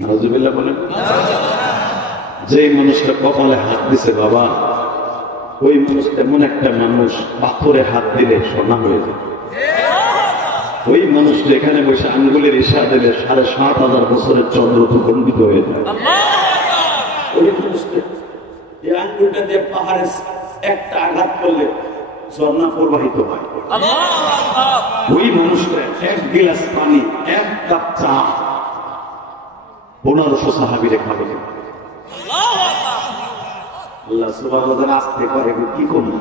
নাউজুবিল্লাহ বলেন। যে মানুষটা কপালে হাত দিছে বাবা, ওই মানুষ এমন একটা মানুষ, পাথরে হাত দিলে সোনা হয়ে যায়। ওই মানুষটা এখানে বসে আঙ্গুলের ইশারা দিলে ৭,৫০০ বছরের চন্দ্র তো খণ্ডিত হয়ে যায়। ওই মানুষটা এই আঙ্গুলটা দিয়ে পাহাড়ে একটা আঘাত করলে ঝর্ণা প্রবাহিত হয়। ওই মানুষটা এক গিলাস পানি, এক কাপ চা ১৫০০ সাহাবীরে খাবে। আল্লাহ সুবহানাহু ওয়া তাআলা আস্তে করে কি করব।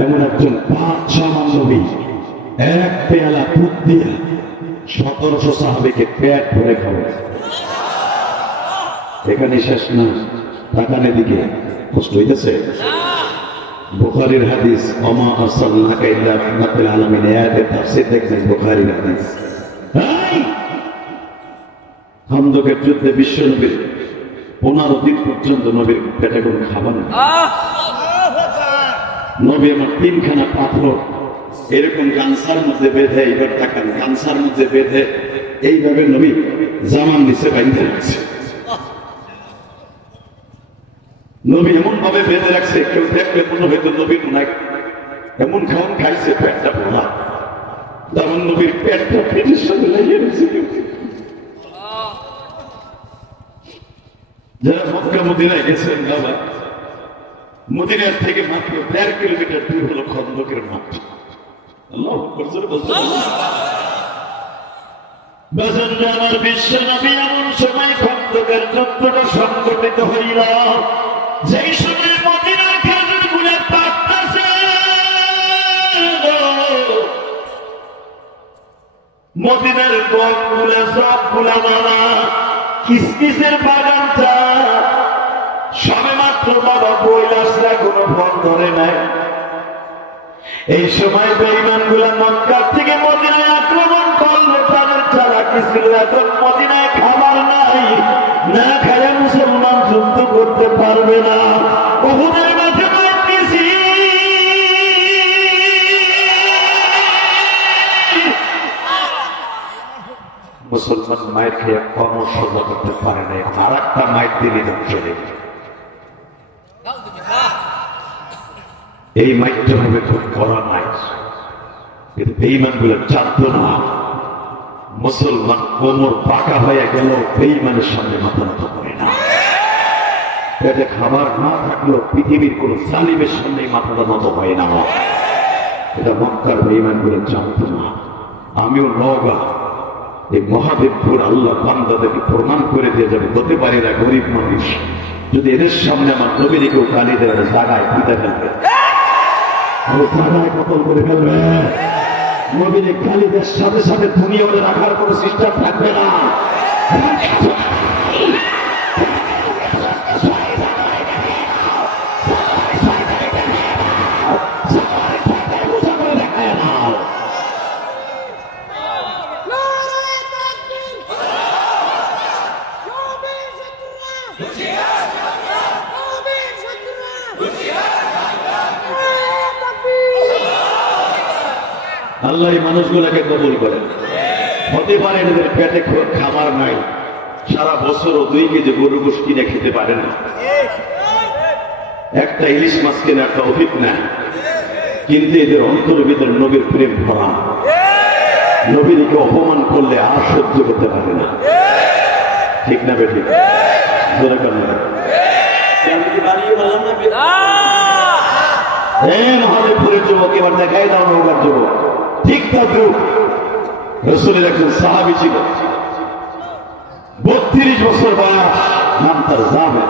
এমন একজন ৫-৬ নবী এক পেয়ালা দুধ দিয়ে ১৭০০ সাহাবীকে পেট ভরে খাওয়ায়। এখানে শেষ না, তাকানে দিকে কষ্ট হইতেছে। বুখারীর হাদিস, ওমা আরসালনাকা ইল্লা রাহমাতাল লিল আলামিন, আয়াতের তাফসীর দেখবেন বুখারীর হাদিস। খন্দকের যুদ্ধে বিশ্ব নবীর ১৫ দিন পর্যন্ত নবীর পেটে কোনো খাবার নেই। নবী আমার ৩খানা পাথর এরকম গামছার মধ্যে বেঁধে, এবার তাকান, গামছার মধ্যে বেঁধে এইভাবে নবী জামান নিচে বাইন্ধে রাখছে। নবী এমন ভাবে বেঁধে রাখছে, কেউ দেখলে মনে হয়তো নবীর এমন খাওয়ান খাইছে পেটটা ভরা। যেমন নবীর পেটটা পেটের সাথে লাগিয়ে রেখেছে। যারা মক্কা মদিনায় গেছেন বাবা, মদিনার থেকে মাত্র ১.৫ কিলোমিটার দূর হলো খন্দকের মাঠ। আল্লাহু আকবার বলতে আমার বিশ্ব নবী এমন সময় খন্দকের যুদ্ধটা সংগঠিত হইল, যেই সময় মদিনার খেজুরগুলো পাকতেছে, মদিনার বনগুলো সবগুলা মারা, কিসমিসের বাগানটা সবে মাত্র বাবা বইল আসরা কোনো ফল ধরে নাই। এই সময় বেঈমানগুলা মক্কা থেকে মদিনায় আক্রমণ করলে তাদের চালা কিছু এখন মদিনায় খাবার নাই, না খায় মুসলমান যুদ্ধ করতে পারবে না। উহুদের মাঠে মারতেছি, মুসলমান মায়ের খেয়ে কর্মসর্ব করতে পারে না, আর একটা মায়ের দিলি চলে। এই মাইকটা হবে খুব কড়া মাইক, কিন্তু বেঈমানগুলো জানতো না মুসলমান কোমর পাকা হয়ে গেল বেঈমানের সামনে মাথা নত করে না। পেটে খাবার না থাকলেও পৃথিবীর কোন জালিমের সামনে মাথাটা নত হয় না। এটা মক্কার বেঈমানগুলো জানতো না। আমিও নওগাঁ এই মহাদেবপুর আল্লাহ বান্দাদেরকে প্রমাণ করে দিয়ে যাবে, হতে পারি না গরিব মানুষ, যদি এদের সামনে আমার নবীর কেউ গালি দেওয়ার জায়গায় পিতা ফেলবে, জায়গায় কতল করে ফেলবে। নবীর গালিদের সাথে সাথে দুনিয়া ওদের রাখার কোনো সিস্টেম থাকবে না। আল্লাহ এই মানুষগুলোকে কবুল করেন। হতে পারে এদের পেটে খাবার নাই, সারা বছরও 2 কেজি গরুর গোশত কিনে খেতে পারে না, একটা ইলিশ মাছ কেনে একটা অভিজ্ঞ নাই, কিন্তু এদের অন্তরের ভিতরে নবীর প্রেম ভরা। নবীকে অপমান করলে আর সহ্য করতে পারে না, ঠিক না বেঠিক? মহাদেবপুরের যুবক এবার দেখাই দাও নৌকার যুবক, ঠিক তদ্রুপ রাসূলের একজন সাহাবী ছিল, 32 বছর বয়স, নাম তার জাবের।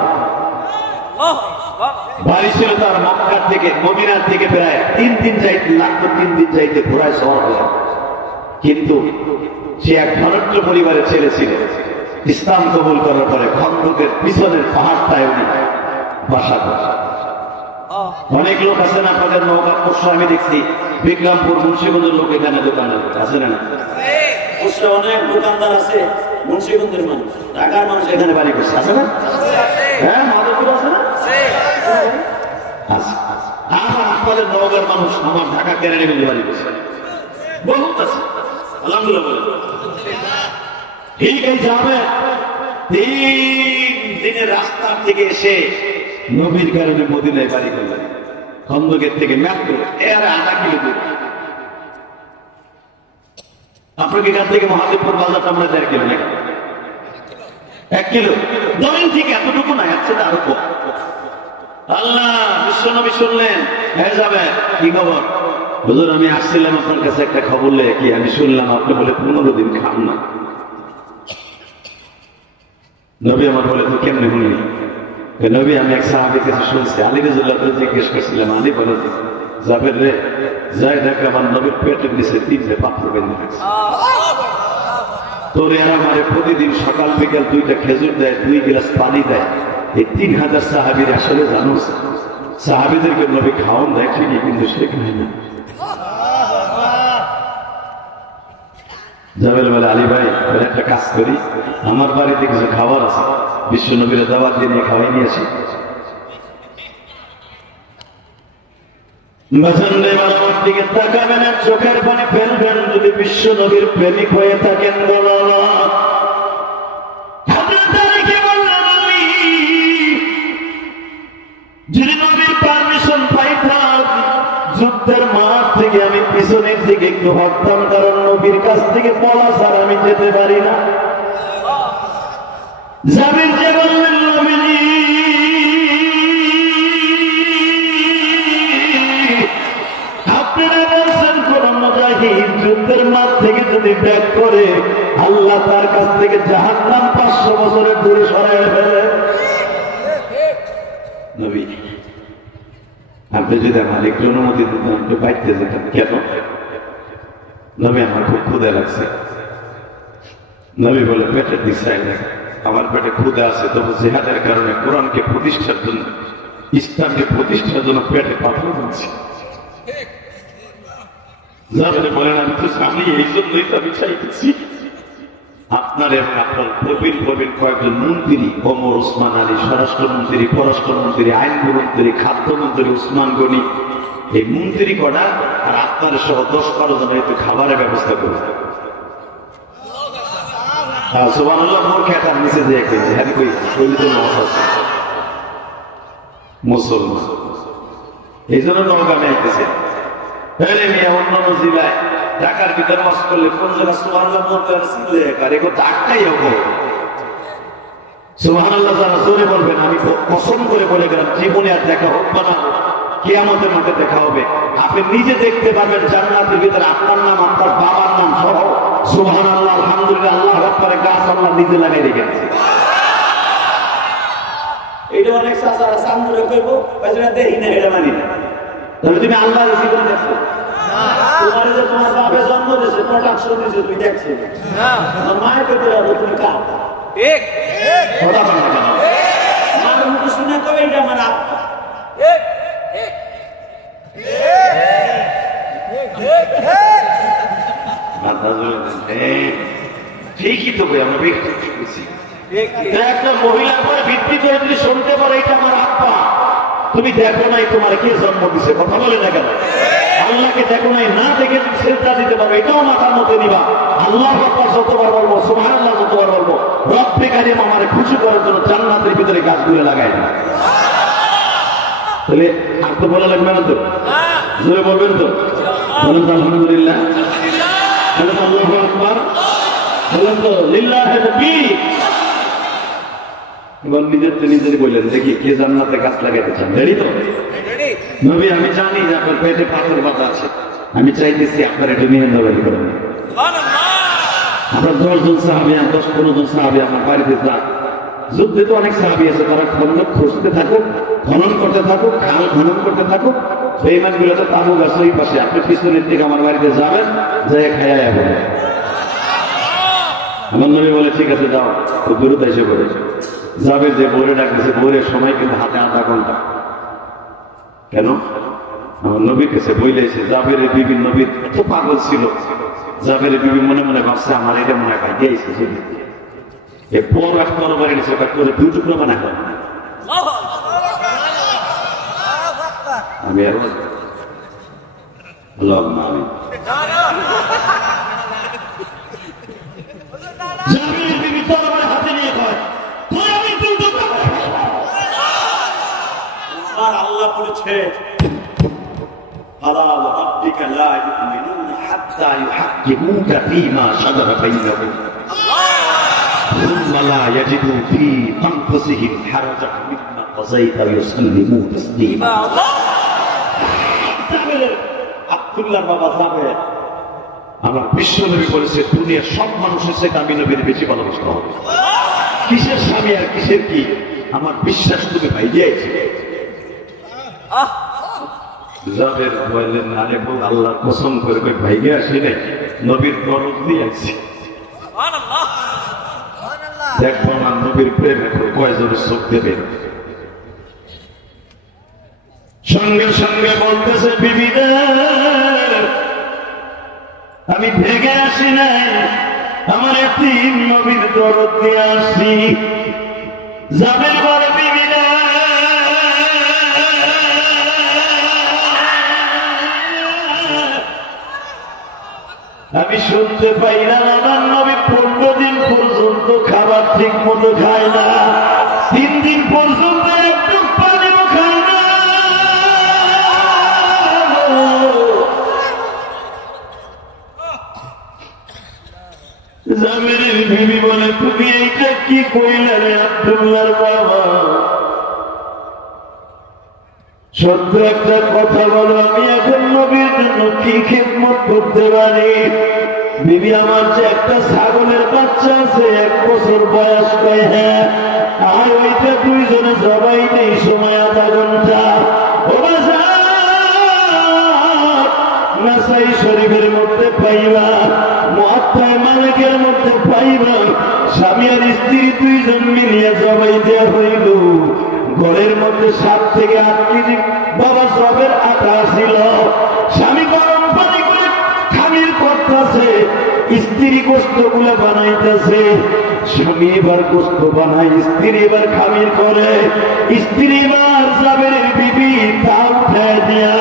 বাড়ি ছিল তার মক্কা থেকে, মদিনার থেকে প্রায় 3 দিন যাইতে লাগতো, 3 দিন যাইতে ঘোড়ায় সওয়ার হয়ে। কিন্তু সে এক ধনাঢ্য পরিবারের ছেলে ছিল। ইসলাম কবুল করার পরে খন্দকের পিছনের পাহাড়টায় উনি বাসা করে। অনেক লোক আছে না আপনাদের নৌকা পরশু আমি দেখছি বিক্রমপুর মুন্সিগঞ্জের লোক এখানে দোকানদার আছে না? অনেক দোকানদার আছে মুন্সিগঞ্জের মানুষ, ঢাকার মানুষ এখানে বাড়ি করছে, আছে না? হ্যাঁ, মাধবপুর আছে না? আপনাদের নওগাঁর মানুষ আমার ঢাকা কেরানীগঞ্জে বাড়ি করছে, বহুত আছে। আলহামদুলিল্লাহ। ঠিক এই যাবে 3 দিনের রাস্তা থেকে এসে নবীর কারণে মদিনায় বাড়ি করলেন। খন্দকের থেকে মাত্র এর আধা কিলো দূর। আপনাকে এখান থেকে মহাদেবপুর বাজারটা আমরা 1.5 কিলো নাকি 1 কিলো ধরেন, ঠিক এতটুকু না, এর চেয়ে আরো কম। আল্লাহ বিশ্বনবী শুনলেন, হয়ে যাবে কি খবর? হুজুর আমি আসছিলাম আপনার কাছে একটা খবর লেগে, কি আমি শুনলাম আপনি বলে 15 দিন খান না। নবী আমার বলে তুই কেমনে শুনলি? নবী আমি এক সাহাবীর কাছে শুনছি, আলী রাদিয়াল্লাহু আনহু জিজ্ঞেস করছিলাম, আলী বলে যাবের রে যাই দেখ আমার নবীর পেটের নিচে 3টে পাথর বেঁধে রাখছে। তোর এরা আমারে প্রতিদিন সকাল বিকাল 2টা খেজুর দেয়, 2 গ্লাস পানি দেয়। এই 3000 সাহাবীর আসলে জানোস সাহাবীদেরকে নবী খাওয়ান দেয় ঠিকই, কিন্তু সে খায় না। জাবের বলে আলী ভাই একটা কাজ করি, আমার বাড়িতে কিছু খাবার আছে, বিশ্ব নবীর দাওয়াত দিয়ে নিয়ে খাওয়াই নিয়েছি। আমার দিকে তাকাবেন, চোখের পানি ফেলবেন যদি বিশ্ব নবীর প্রেমিক হয়ে থাকেন। যদি নবীর পারমিশন পাইতাম যুদ্ধের মাঠ থেকে আমি পিছনের দিকে একটু ভাবতাম, কারণ নবীর কাছ থেকে বলা ছাড়া আমি যেতে পারি না। জাবির যে বললেন নবীজি আপনারা বলছেন কোন মুজাহিদ যুদ্ধের মাঠ থেকে যদি ব্যাক করে আল্লাহ তার কাছ থেকে জাহান্নাম 500 বছরের দূরে সরাই ফেলে। নবী আপনি যদি আমার একটু অনুমতি দিতেন একটু বাইতে যেতেন। কেন? নবী আমার খুব ক্ষুধা লাগছে। নবী বলে পেটের দিক চাই না, আমার পেটে ক্ষুধা আছে, তবু জিহাদের কারণে কোরআনকে প্রতিষ্ঠার জন্য, ইসলামকে প্রতিষ্ঠার জন্য পেটে পাথর দিচ্ছি। বলেন আমি এই জন্যই তো আমি চাইতেছি আপনার এবং আপনার প্রবীণ কয়েকজন মন্ত্রী, ওমর, ওসমান আলী, স্বরাষ্ট্রমন্ত্রী, পররাষ্ট্রমন্ত্রী, আইনমন্ত্রী, খাদ্যমন্ত্রী উসমান গনি, এই মন্ত্রী কটা আর আপনার সহ 10-12 জন একটু খাবারের ব্যবস্থা করবে। সুবহানাল্লাহ, মোর খেতার নিচে দিয়ে খেয়েছে, হ্যাঁ কই মুসলমান এই জন্য নৌকা নেইতেছে। অন্যান্য জেলায় ঢাকার ভিতরে মাস করলে কোন জায়গা সুবহানাল্লাহ বলতে আসলে ডাকটাই হবে। সুবহানাল্লাহ যারা জোরে বলবেন, আমি পছন্দ করে বলে গেলাম জীবনে আর দেখা হোক না, কিয়ামতের মাঠে দেখা হবে। আপনি নিজে দেখতে পাবেন জান্নাতের ভিতরে আপনার নাম, আপনার বাবার নাম সহ সুবহানাল্লাহ, আলহামদুলিল্লাহ, আল্লাহ রাব্বারে গাছ আল্লাহ নিজে লাগাই রেখেছে। এইটা অনেক সাসারা সামনে কইবো বাজরা দেই না, এটা মানি না। তাহলে তুমি আল্লাহর জীবন দেখছো না? তোমার যে তোমার বাপে জন্ম দিয়েছে, প্রোডাকশন দিয়েছে, তুমি দেখছো না? মায়ের পেটে যাবো তুমি কাও ঠিক কথা বলা কেন? আমার মুখ শুনে কবে এটা আমার আব্বা ঠিক ঠিকই তো আমরা ব্যক্তি করছি। একটা মহিলার পরে ভিত্তি করে যদি শুনতে পারে এটা আমার আব্বা, তুমি দেখো নাই তোমার কে জন্ম দিছে, কথা বলে না কেন? আল্লাহকে দেখো নাই, না দেখে সেজদা দিতে পারো, এটাও মাথার মধ্যে নিবা। আল্লাহ আকবার যতবার বলবো, সুবহানাল্লাহ যতবার বলবো, রব্বে কারীম আমারে খুশি করার জন্য জান্নাতের ভিতরে গাছগুলো লাগাই না। তাহলে আর তো বলা লাগবে না তো, জোরে বলবেন তো? বলেন তো আলহামদুলিল্লাহ, বলেন আল্লাহু আকবার, বলেন তো লিল্লাহি তাকবীর। এবার নিজের বললেন দেখি কে জান্নাতে গাছ লাগাইতে চান? রেডি তো? নবী আমি জানি যে আপনার পেটে পাথর বাঁধা আছে, আমি চাইতেছি আপনার এটা নিয়ে দাবারি করেন। আপনার 10 জন সাহাবী, 10-15 জন সাহাবী আমার বাড়িতে যান। যুদ্ধে তো অনেক সাহাবী আছে, তারা খন্দক খুঁজতে থাকুক, খনন করতে থাকুক, খাল খনন করতে থাকুক। বেঈমান গুলো তো তাবু গাছ ওই পাশে, আপনি পিছনের দিকে আমার বাড়িতে যাবেন, যাই খাইয়া যাবেন। আমার নবী বলে ঠিক আছে যাও, তো দূরত এসে পড়েছে। যাবে যে বলে ডাকতেছে, বইয়ের সময় কিন্তু হাতে আধা ঘন্টা। কেন? আমার নবীর কাছে বইলেছে জাবের বিবি, নবীর এত পাগল ছিল, জাবের বিবি মনে মনে ভাবছে আমার এটা মনে হয় গিয়েছে এ পর এক তরবারি নিচে করে 2 টুকরো বানায়। আমি আর فلا وربك لا يؤمنون حتى يحكموك فيما شجر بينهم ثم لا يجدوا في أنفسهم حرجا مما قضيت ويسلموا تسليما আব্দুল্লাহর বাবা যাবে আমার বিশ্বনবী বলেছে দুনিয়ার সব মানুষের থেকে আমি নবীর বেশি ভালোবাসতে হবে কিসের স্বামী আর কিসের কি আমার বিশ্বাস তুমি ভাই দিয়েছে যাদের বললেন আরে বল আল্লাহ কসম করে ভাইগে আসি নাই নবীর দরদ দিয়ে আসছি দেখবো না নবীর প্রেমে কয়জনের চোখ দেবে সঙ্গে সঙ্গে বলতেছে বিবিদের আমি ভেগে আসি নাই আমার এতিম নবীর দরদ দিয়ে আসছি যাবেন বলে বিবিদের আমি শুনতে পাইলাম আমার নবী 15 দিন পর্যন্ত খাবার ঠিক মতো খায় না 3 দিন পর্যন্ত একটু পানিও খায় না জামিরের বিবি বলে তুমি এইটা কি কইলে রে আব্দুল্লাহর বাবা সত্য একটা কথা বলো আমি এখন নবীর জন্য কি খেদমত করতে পারি বিবি আমার যে একটা ছাগলের বাচ্চা আছে 1 বছর বয়স কয় হ্যাঁ আর ওইটা দুইজনে জবাই নেই সময় আধা ঘন্টা নাসাই শরীফের মধ্যে পাইবা মুআত্তা মালিকের মধ্যে পাইবা স্বামী আর স্ত্রী দুইজন মিলিয়ে জবাই দেওয়া হইল ঘরের মধ্যে 7 থেকে 8 কেজি বাবা সবের আটা ছিল স্বামী গরম পানি করে খামির করতেছে স্ত্রী গোস্ত গুলো বানাইতেছে স্বামী এবার গোস্ত বানায় স্ত্রী এবার খামির করে স্ত্রী এবার জাবেরের বিবি তা উঠে দিয়া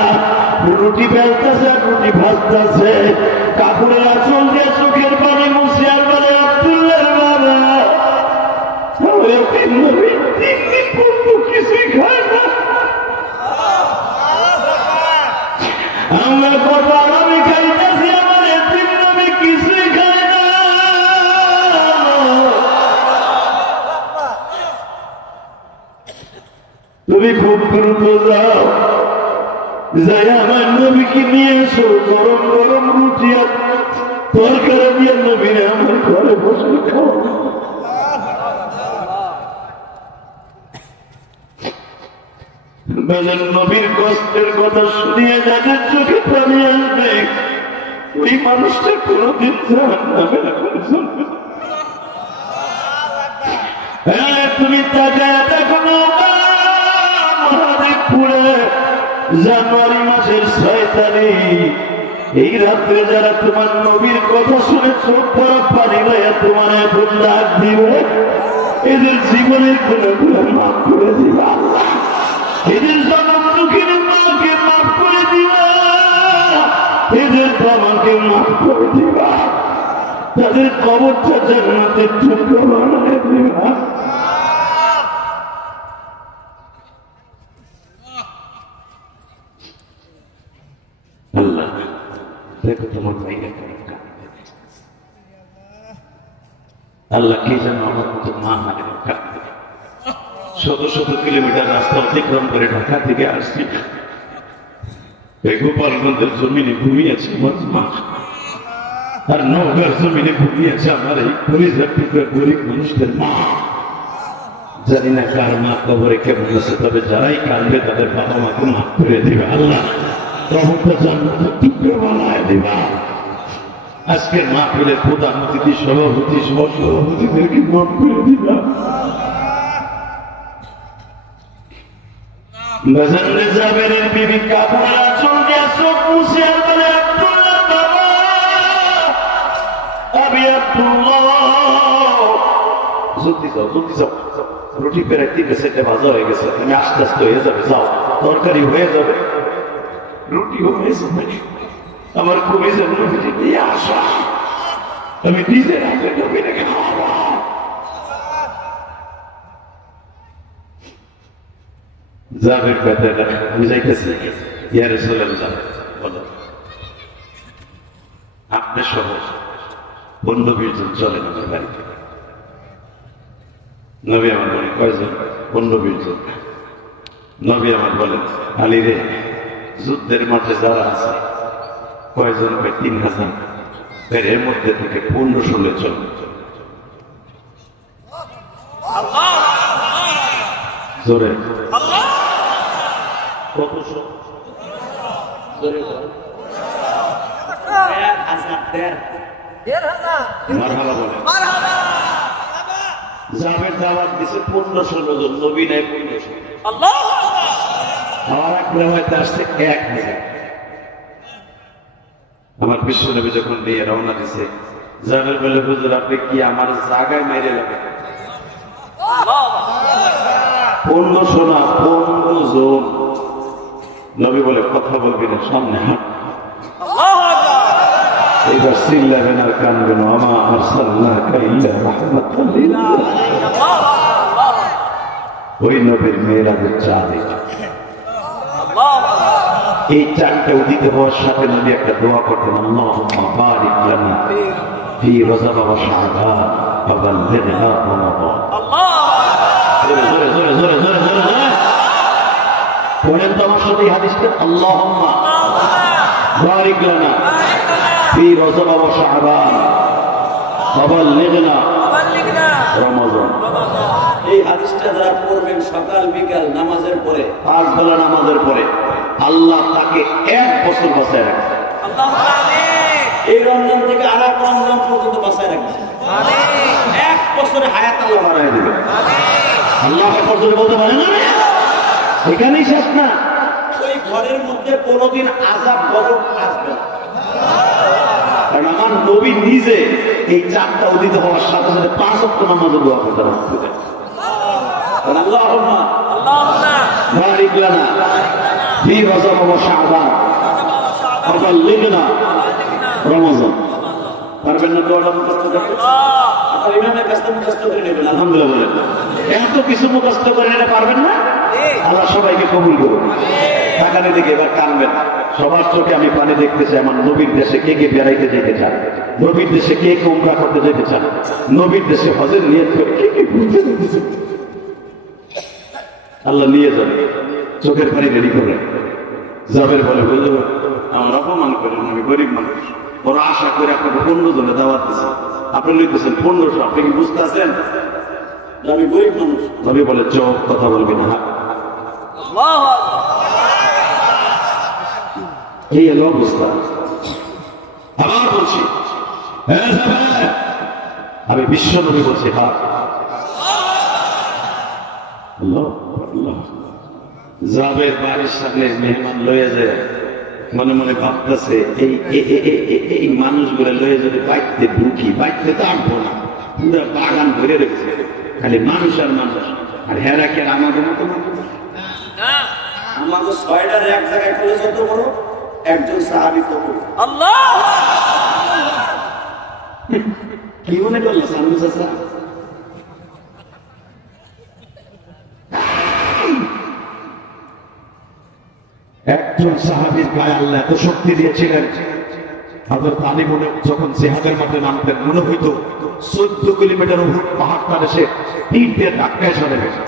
রুটি বেলতেছে রুটি ভাজতেছে কাপড়ের আঁচল দিয়ে চোখের পানি মুছে আর বলে আব্দুল্লাহর বাবা কিছুই খায় না আমার কথা আমি খাইতেছি আমার এতিম নবী কিছুই খায় না তুমি খুব দ্রুত যাও যাই আমার নবীকে নিয়ে এসো গরম গরম রুটি আর তরকারি দিয়ে নবীরে আমার ঘরে বসে খাও নবীর কষ্টের কথা শুনিয়ে যাদের চোখে পানি আসবে ওই মানুষটা কোনদিন জাহান্নামে তুমি তাকে দেখো মহাদেবপুরে জানুয়ারি মাসের 6 তারিখ এই রাত্রে যারা তোমার নবীর কথা শুনে চোখ পড়া পানি ভাইয়া তোমার এখন ডাক দিবে এদের জীবনের গুণাগুলো মাফ করে দিবা আল্লাহ এদের জনম দুঃখের মাকে মাফ করে দিবা এদের বাবাকে মাফ করে দিবা তাদের কবরটা জান্নাতের টুকরো বানিয়ে দিবা আল্লাহ দেখো তোমার ভাইকে আল্লাহ কি যেন আমার মতো মা হারে শত শত কিলোমিটার রাস্তা অতিক্রম করে ঢাকা থেকে আসছি গোপালগঞ্জের জমিনে ঘুমিয়েছে আমার মা আর নওগাঁর জমিনে ঘুমিয়েছে আমার এই গরিব মানুষদের মা জানি না কার মা কবরে কেমন আছে তবে যারাই কাঁদবে তাদের বাবা মাকে মাফ করে দিবে আল্লাহ তহমটা জান্নাতের টুকরো বানায় দিবা আজকের মাহফিলের প্রধান অতিথি সভাপতি সভাপতিদেরকে মাফ করে দিবা জাবেরের বিবি কাপড় আঁচল দিয়ে চোখ মুছে আর বলে আব্দুল্লাহ বাবা আমি আব্দুল্লাহ জলদি যাও রুটি প্রায় 3-4 ভাজা হয়ে গেছে আমি আস্তে আস্তে হয়ে যাবে যাও তরকারি হয়ে যাবে রুটিও হয়ে যাবে আমার খুবই নবীজি নিয়ে আসা আমি নিজের হাতে নবীরে খাওয়াবো জাবের কথা আমি যাইতেছি, ইয়া রাসূলুল্লাহ বলো আপনি সহ 15-20 জন চলেন আমার বাড়িতে। নবী আমার বলেন কয়জন? 15-20 জন। নবী আমার বলেন আলী রে, যুদ্ধের মাঠে যারা আছে কয়জন? 3000। এর মধ্যে থেকে 15-16 জন। জোরে জাবের দাওয়াত দিছে 15-16 জন, নবী নাই 1500। আমার এক রেওয়ায়েতে আসছে 1000। আমার বিশ্ব নবী যখন নিয়ে রওনা দিছে, জাবের বলে হুজুর আপনি কি আমার জায়গায় মেরে লাগবে? 1500 না 15 জন। নবী বলে কথা বলবি না, সামনে হাঁট। এবার চিল্লাবেন আর কানবেন, আমা আরসালনাকা ইল্লা রাহমাতাল লিল আলামিন। ওই নবীর মেরাজের চাঁদ। এই চাঁদটা উদিত হওয়ার সাথে নবী একটা দোয়া করতেন, আল্লাহুম্মা বারিক লানা ফি রজব ওয়া শাবান ওয়া বাল্লিগনা রমাদান। জোরে জোরে জোরে জোরে জোরে জোরে পড়েন তো আমার সাথে এই হাদিসটা, আল্লাহুম্মা বারিক লানা ফি রজব ওয়া শাবান ওয়া বাল্লিগনা রমাদান। এই হাদিসটা যারা পড়বেন সকাল বিকাল নামাজের পরে, 5 বেলা নামাজের পরে, আল্লাহ তাকে 1 বছর বাঁচায় রাখবে। এই রমজান থেকে আরেক রমজান পর্যন্ত বাঁচায় রাখবে। 1 বছরে হায়াত আল্লাহ বাড়ায় দেবে। আল্লাহ আকবার জোরে বলতে পারেন না? এখানেই শেষ না। ওই ঘরের মধ্যে কোনোদিন আযাব গজব আসবে না। কারণ আমার নবী নিজে এই চাঁদটা উদিত হওয়ার সাথে সাথে 5 ওয়াক্ত নামাজে দোয়া করতে রাখতেন। আল্লাহুম্মা বারিক লানা ফি রজব ওয়া শাবান ওয়া বাল্লিগনা রমাদান। পারবেন না দোয়াটা মুখস্থ করতে? আপনার ইমামের কাছ থেকে মুখস্থ করে নেবেন। আলহামদুলিল্লাহ। এত কিছু মুখস্থ করে নিতে পারবেন না? আল্লাহ সবাইকে কবুল করুন। তাকানে দিকে এবার কানবেন। সবার চোখে আমি পানি দেখতে চাই। আমার নবীর দেশে কে কে বেড়াইতে যেতে চান? নবীর দেশে কে কে উমরা করতে যেতে চান? নবীর দেশে হজের নিয়ত করে কে কে ঘুরতে যেতে চান? আল্লাহ নিয়ে যাবে। চোখের পানি রেডি করে জাবের বলে বললো আমার অপমান করেন, আমি গরিব মানুষ, ওরা আশা করে আপনাকে 15 জনে দাওয়াত দিচ্ছে, আপনি লিখতেছেন 1500। আপনি কি বুঝতে আছেন আমি গরিব মানুষ? নবী বলে চোখ কথা বলবি না। এই হলো অবস্থা। আবার বলছি, আমি বিশ্ব নবী বলছি, হ্যাঁ জাবের বাড়ির সামনে মেহমান লয়ে যায়, মনে মনে ভাবতেছে এই মানুষগুলো লয়ে যদি বাইতে ঢুকি, বাইতে তো আঁকবো না, পুরো বাগান ভরে রেখেছে, খালি মানুষ আর মানুষ। আর হেরা কে আমাদের মতো মানুষ? আমাকে 6টার এক জায়গায় করে যত বড়, একজন সাহাবী তো আল্লাহ। কি মনে করলো সামনে চাচা? একজন সাহাবীর গায়ে আল্লাহ এত শক্তি দিয়েছিলেন, হযরত আলী মনে যখন জিহাদের মাঠে নামতেন মনে হইতো 14 কিলোমিটার উহুদ পাহাড়টা এসে তীর দিয়ে ধাক্কায় চলে গেছে।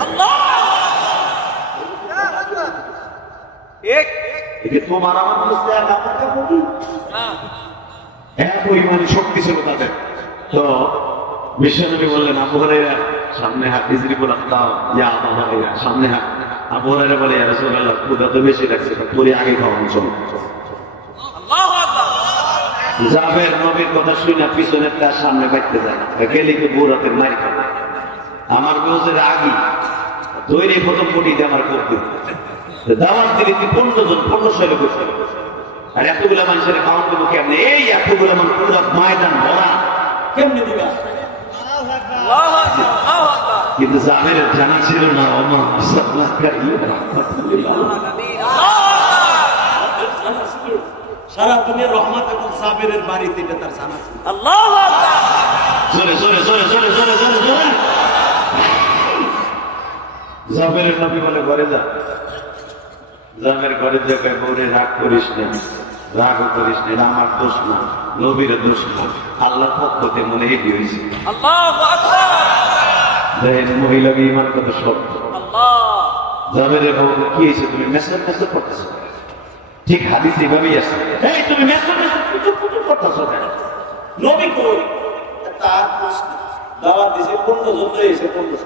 তোমার আমার বুঝতে এত ইমানি শক্তি ছিল তাদের। তো বিশ্বনবী বললেন আবু হুরায়রা সামনে হাত, ইজরি বললাম দাও, ইয়া আবু হুরায়রা সামনে হাত। আবু হুরায়রা বলে ইয়া রাসূলুল্লাহ ক্ষুধা তো বেশি লাগছে, পরে আগে খাওয়ান চলো। জাবের নবীর কথা শুনে পিছনের তার সামনে বাইতে যায়, গেলে তো বউরাতের মার খাবে। আমার বউদের আগে তৈরি প্রথম কোটি দিয়ে আমার করতে দাওয়াত দিলে 15 জন 1500 লোক হয়েছে। আর এতগুলা মানুষের খাওয়ান দেবো কেমনে? এই এতগুলা মানুষ পুরো ময়দান ভরা, কেমনে দিবা? কিন্তু জাবের জানা ছিল না সারা দুনিয়ার রহমত এবং সাবেরের বাড়িতে এটা তার জানা ছিল। আল্লাহু আকবার। জোরে জোরে জোরে জোরে জোরে জোরে জোরে। জাবেরের নবী বলে ঘরে যা, জামের ঘরের জায়গায় বউরে রাগ করিস না, রাগও করিস না, এটা আমার দোষ না, নবীর দোষ না, আল্লাহর পক্ষ থেকে মনে হেঁটে হয়েছে। দেখেন মহিলাকে ইমান কত শক্ত। জামের বউ কি হয়েছে, তুমি মেসেজ মেসেজ করতেছো? ঠিক হাদিস এভাবেই আছে, এই তুমি মেসেজ মেসেজ করতেছো কেন? নবী কই তার দাওয়াত দিছে 15 জন হয়েছে 15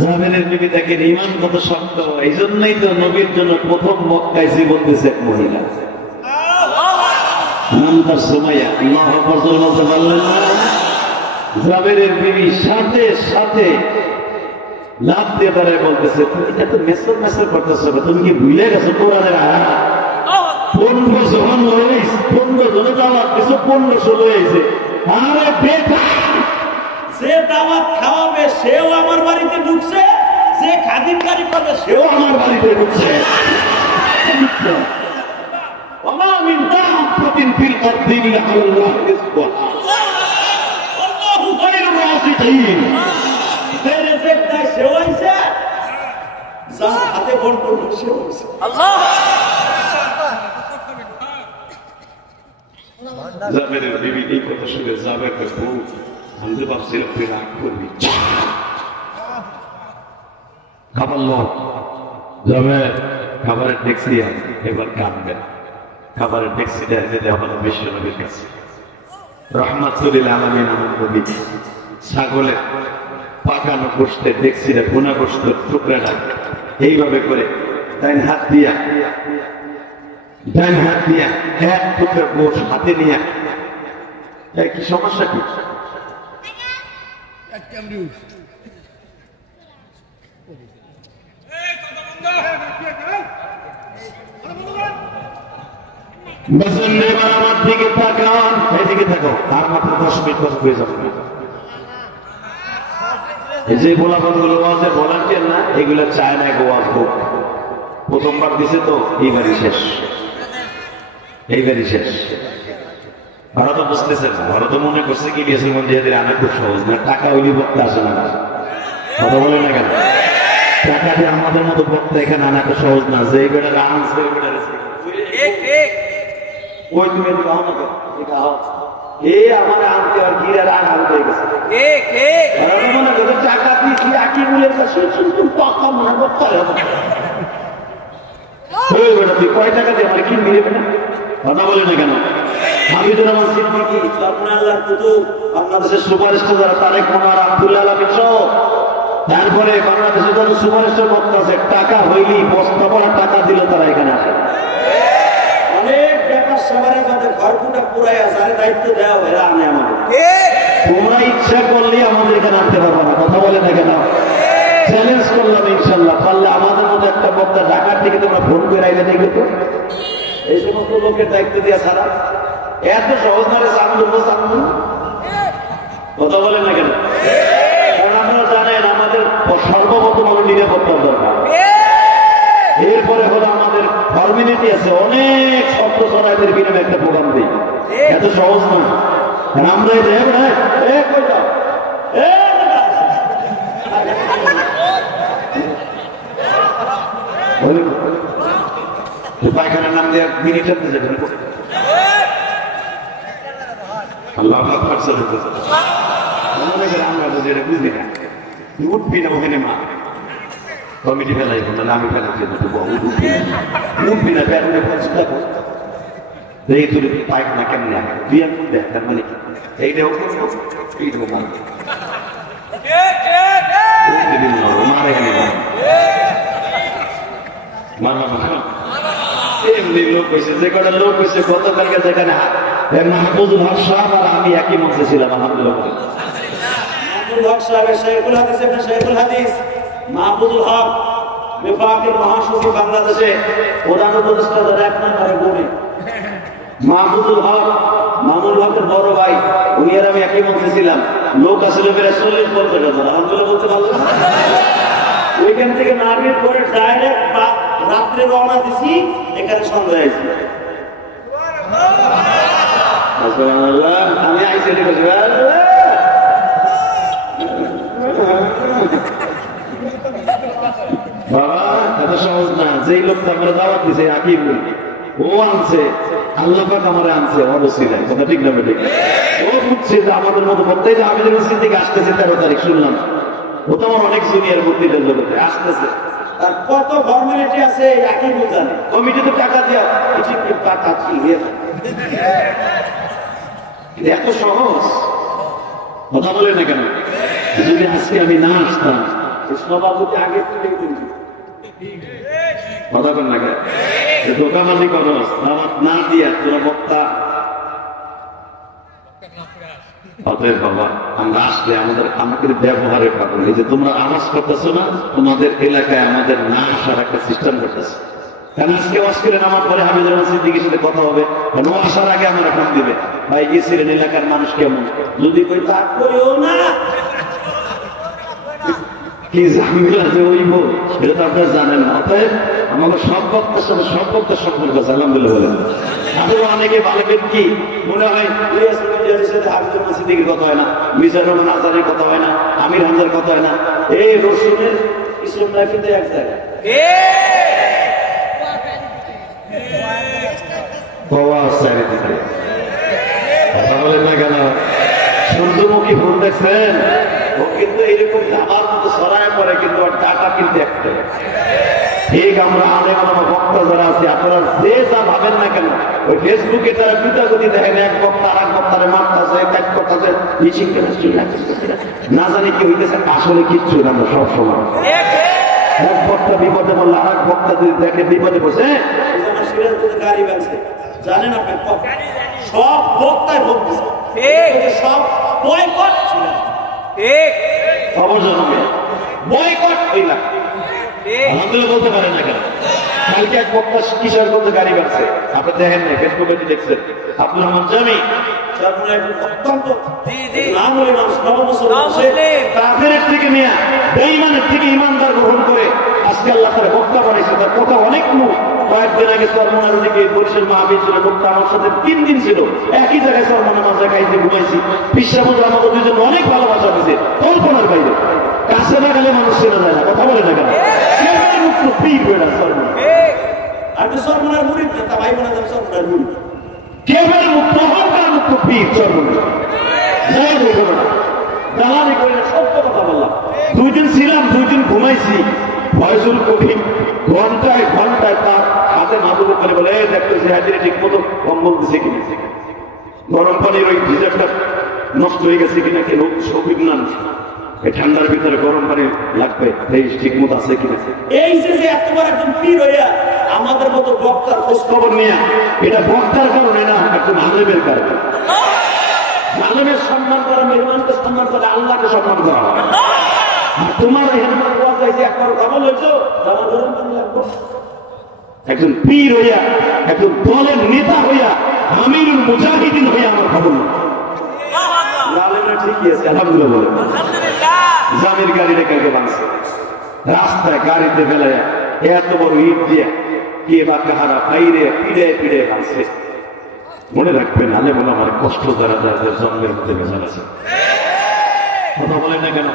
জাবেরের বিবি তাকে ইমান কত শক্ত, এই জন্যই তো নবীর জন্য প্রথম মক্কায় জীবন দিয়েছে এক মহিলা, নাম তার সুমাইয়া। আল্লাহু আকবার বলতে পারলেন না? জাবেরের বিবি সাথে সাথে লাভ দিয়ে দাঁড়ায় বলতেছে, তুমি এত মেসর মেসর করতেছো, তুমি কি ভুলে গেছো কোরআনের আয়াত? 15 জন হয়েছে, 15 জনে দাওয়াত দিছো, 1500 হয়েছে। আরে বেটা, যে দাওয়াত খাওয়াবে সেও আমার বাড়িতে ঢুকছে, যে খাদিমকারী করবে সেও আমার বাড়িতে ঢুকছে। ওমা মিন দাআতিন ফিল আরদি ইল্লা আলাল্লাহি রিজকুহা, আল্লাহু খায়রুর রাযিকিন। তেরে যেটাই সেও হইছে, যার হাতে বন্টন সেও হইছে। আল্লাহ জাবেরের বিবি এই কথা শুনে জাবের বউ আমি ভাবছিলাম তুই রাগ করবি, খাবার লোক জাবের খাবারের ট্যাক্সি এবার কাঁদবেন। খাবারের ট্যাক্সিটা এনে দেওয়া হলো বিশ্ব নবীর কাছে, রহমাতুল আলামিন আমার নবী ছাগলের পাকানো গোশতে ট্যাক্সিটা ভুনা গোশত টুকরাটা এইভাবে করে ডাইন হাত দিয়া এক টুকরা গোশ হাতে নিয়ে, কি সমস্যা কি? আমার দিকে তাকান, এইদিকে থাকো, আর মাত্র 10 মিনিট পর হয়ে যাবে। এই যে গোলাপনগুলো আছে ভলান্টিয়ার না, এগুলো চায় না গোয়াজ হোক, প্রথমবার দিছে তো এইবারই শেষ, এইবারই শেষ। ওরা তো বুঝতেছেন, ওরা তো মনে করছে কি বিএসের মধ্যে আনা খুব সহজ না, টাকা ওই বক্তা আসে না, কথা বলে না কেন? টাকা দিয়ে আমাদের মতো বক্তা এখানে আনা খুব সহজ না, যে বেটার আনছে ওই তুমি এই আমার আনতে আর গিরে রাগ আনতে হয়ে গেছে, মনে করে টাকা দিয়েছি একই মূলের কাছে টাকা মনে করতে হবে। তুই কয় টাকা দিয়ে আমার কি মিলবে না, কথা বলে না কেন? হামিদুর রহমান সিদ্দিকী আল্লাহর কুতুব, বাংলাদেশের সুপারস্টার যারা তারেক মনোয়ার, আব্দুল্লাহ আলমিন সহ, তারপরে বাংলাদেশের যত সুপারস্টার বক্তা আছে, টাকা হইলি বস্তা ভরা টাকা দিল তারা এখানে আসে। অনেক ব্যাপার সবারই মধ্যে ঘরকুটা পুরাইয়া যারা দায়িত্ব দেওয়া হয় এরা আনে আমাদের। তোমরা ইচ্ছা করলে আমাদের এখানে আনতে পারবো না, কথা বলে না কেন? চ্যালেঞ্জ করলাম ইনশাল্লাহ, পারলে আমাদের মধ্যে একটা বক্তা ঢাকার থেকে তোমরা ফোন করে আইলে দেখবে তো, এই সমস্ত লোকের দায়িত্ব দেওয়া ছাড়া এত সহজ না রে, কথা বলেন না কেন? কারণ আপনারা জানেন আমাদের সর্বপ্রথম হলো নিরাপত্তার দরকার, এরপরে হলো আমাদের ফর্মালিটি আছে, অনেক শব্দ ছড়াইদের বিনিময়ে একটা প্রোগ্রাম দিই, এত সহজ না। আমরা পায়খানার নাম দিয়ে মিনিট যাবেন, আল্লাহ আমরা বুঝি এটা বুঝলি না, উঠবি না ওখানে মা কমিটি ফেলাই, নাহলে আমি ফেলাচ্ছি উঠবি না, এই তুই পায়খানা কেমন তুই আর দেখ, তার মানে এইটাও করবো, এইটাও মারবে, মার এখানে এমনি লোক হয়েছে, যে কটা লোক হয়েছে গতকালকে যেখানে মাহফুজুল হক সাহেব আর আমি একই মঞ্চে ছিলাম, আলহামদুলিল্লাহ। মাহফুজুল হক সাহেবের শেখুল হাদিস, শেখুল হাদিস মাহফুজুল হক বিভাগের মহাসচিব, বাংলাদেশে প্রধান উপদেষ্টা এক নম্বরে বলি মাহফুজুল হক, মামুনুল হকের বড় ভাই, উনি আর আমি একই মঞ্চে ছিলাম। লোক আসলে প্রায় 40-50 জন, আলহামদুলিল্লাহ বলতে পারলাম। ওইখান থেকে নারীর করে ডাইরেক্ট রাত্রে রওনা দিছি, এখানে সন্ধ্যা হয়েছে। আমি আইসি বাবা এত সহজ না। যেই লোকটা আমরা দাওয়াত দিছে আকিব ও আনছে, আল্লাহ পাক আমারে আনছে অবশ্যই কথা ঠিক না বেঠিক। ও বুঝছে যে আমাদের মতো বলতেই যে আমির মসজিদ থেকে আসতেছে 13 তারিখ শুনলাম, ও তো আমার অনেক জুনিয়র বক্তৃতার জগতে আসতেছে। তার কত ফর্মালিটি আছে আকিব জানে। কমিটিতে টাকা দেওয়া কিছু টাকা চিয়ে এত সহজ কথা বলে না কেন? যদি আজকে আমি না আসতাম সভাপতি আগে থেকে কথা বল না কেন? দোকানি খরচ না দিয়া তোরা বক্তা। অতএব বাবা আমরা আসলে আমাদের ব্যবহারের কারণে এই যে তোমরা আওয়াজ করতেছো না, তোমাদের এলাকায় আমাদের না আসার একটা সিস্টেম করতেছে। কারণ আজকে অস্কিরে নামার পরে হামিদুর রহমান সিদ্দিকীর সাথে কথা হবে, ও আসার আগে আমার ফোন দিবে, ভাই গেছিলেন এলাকার মানুষ কেমন? যদি কই তা করিও না কি ঝামেলা যে হইব এটা তো আপনারা জানেন না। অতএব আমাদের সব বক্তার সাথে সব বক্তার সম্পর্ক আছে আলহামদুলিল্লাহ বলেন। আরো অনেকে ভাববেন কি মনে হয় হামিদুর রহমান সিদ্দিকীর কথা হয় না, মিজানুর রহমান আজারির কথা হয় না, আমির হামজার কথা হয় না। এই রসুনের ইসলাম লাইফে এক জায়গায় কথা বলেন না কেন? সূর্যমুখী ফুল দেখছেন? ও কিন্তু এইরকম আমার মতো ছড়ায় পড়ে, কিন্তু ওর টাকা কিন্তু একটা। ঠিক আমরা আলেম ওলামা বক্তা যারা আছে আপনারা যে যা ভাবেন না কেন, ওই ফেসবুকে তারা পিতাগতি দেখেন, এক বক্তা আর এক বক্তারে মারতেছে, এক করতেছে, মিছিল না জানি কি হইতেছে, আসলে কিচ্ছু না। আমরা সব সময় এক বক্তা বিপদে বললে আর এক বক্তা যদি দেখে বিপদে বসে গাড়ি বাংছে জানেন আপনি, সব বক্তায় ভোট দিচ্ছে, সব বয়কট ছিল, খবর জানাবে বয়কট হইলাম আলহামদুলিল্লাহ বলতে পারেন না কেন? কালকে এক বক্তা কিশোরগঞ্জে গাড়ি বাড়ছে, আপনি দেখেন না, ফেসবুকে দেখছেন, আব্দুর রহমান জামি অত্যন্ত কাফেরের থেকে নিয়ে বেঈমানের থেকে ইমানদার গ্রহণ করে আজকে আল্লাহ তার বক্তা বানাইছে। তার কথা অনেক মুখ। কয়েকদিন আগে সরমনার দিকে বরিশাল মাহফিল ছিল, বক্তা আমার সাথে 3 দিন ছিল, একই জায়গায় সরমনা মাঝে খাইতে ঘুমাইছি। বিশ্বাবুর আমাদের দুজন অনেক ভালোবাসা দিয়েছে, কল্পনার বাইরে। কাছে না গেলে মানুষ চেনা যায় না, কথা বলে না কেন? মুক্ত পীর বেড়া সরমনা, আপনি সরমনার মুরিদ না, তা ভাই বোনা সরমনার মুরিদ, কেবল মুক্ত অহংকার মুক্ত পীর সরমনা। যাই বলবো না, দালালি করে না, সত্য কথা বললাম। 2 দিন ছিলাম, 2 দিন ঘুমাইছি। ফয়জুল কবির ঘন্টায় ঘন্টায় তার হাতে মাদুর করে বলে দেখতেছি হাজিরে ঠিক মতো কম্বল দিছে কিনা, গরম পানির ওই ভিজারটা নষ্ট হয়ে গেছে কিনা, কেন সবিক না এই ঠান্ডার ভিতরে গরম পানি লাগবে, এই ঠিক মতো আছে কিনা। এই যে এতবার একজন পীর হইয়া আমাদের মতো বক্তার খোঁজ খবর নিয়ে, এটা বক্তার কারণে না, একজন আলেমের কারণে। আলেমের সম্মান করা, মেহমানকে সম্মান করা, আল্লাহকে সম্মান করা হয়। তোমার একজন পীর হইয়া, একজন দলের নেতা হইয়া, আমিরুল মুজাহিদিন হইয়া আমার খবর না। ঠিকই আছে আলহামদুলিল্লাহ বলে। জামির গাড়ি রেখে বাঁধছে রাস্তায়, গাড়িতে ফেলাইয়া এত বড় ইট দিয়া কে বা কাহারা বাইরে পিড়ে পিড়ে বাঁধছে। মনে রাখবেন আলেম ওলামার কষ্ট যারা যাদের জন্মের মধ্যে বেজাল আছে। কথা বলেন না কেন?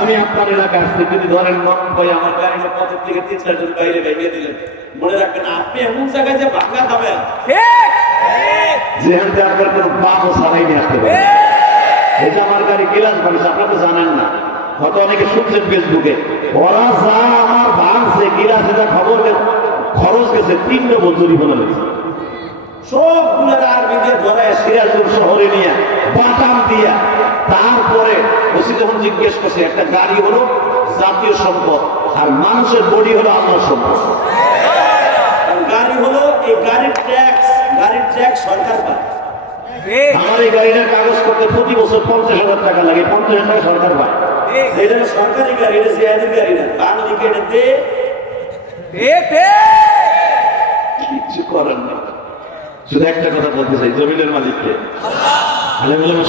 আমি আপনার এলাকায় আসতে যদি ধরেন মন ভাই আমার গাড়ির পথের থেকে 3-4 জন বাইরে বাইরে দিলেন, মনে রাখবেন আপনি এমন জায়গায় যে ভাঙা খাবেন যেখান থেকে আপনার কোনো পাপও ছাড়াই নিয়ে আসতে পারে। এই যে আমার গাড়ি গিলাস বানিয়েছে, আপনারা তো জানেন না, হয়তো অনেকে শুনছেন ফেসবুকে, ওরা যা আমার ভাঙছে গিলাস, এটা খবর খরচ গেছে 3 ডবল জরিমানা লেগেছে। সবগুলোর আর্মি দিয়ে ধরে সিরাজপুর শহরে নিয়ে বাটাম দিয়া, তারপরে ওসি যখন জিজ্ঞেস করছে, একটা গাড়ি হলো জাতীয় সম্পদ আর মানুষের বডি হলো আল্লাহর সম্পদ। গাড়ি হলো এই গাড়ির ট্যাক্স সরকার পায়। আমার এই গাড়িটার কাগজ করতে প্রতি বছর 50,000 টাকা লাগে, 50,000 টাকা সরকার পায়। এটা সরকারি গাড়ি, এটা জিয়াদের গাড়ি না, বাংলাদেশে এটা কিছু করেন না। শুধু একটা কথা বলতে চাই, জমিনের মালিককে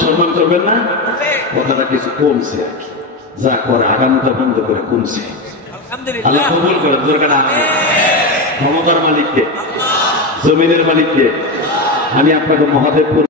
সম্মান করবেন না, কথাটা কিছু কমছে আর কি, যা করে আগামীটা বন্ধ করে কমছে। আল্লাহ কবুল করে দরকার। ক্ষমতার মালিককে, জমিনের মালিককে আমি আপনাকে মহাদেবপুর